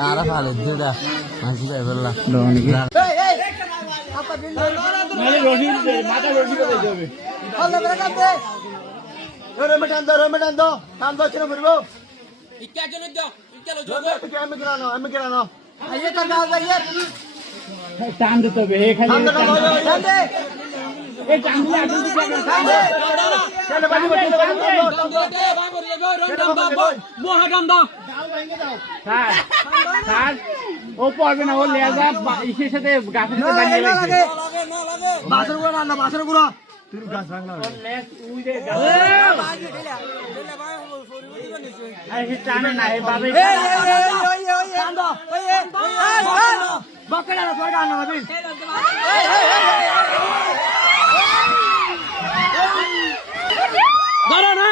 Arah halus sudah masih tak berlah. ও পড়বে না, ও লেজা ইসের সাথে গাছের সাথে বানিয়ে লাগবে। বাসের গুলো না, বাসের গুলো তুই গাছ ভাঙনা ওই যে আই হি টানে না, এই বাবে কান্দো বকড়া না পড়া না ভাবি ধরো না।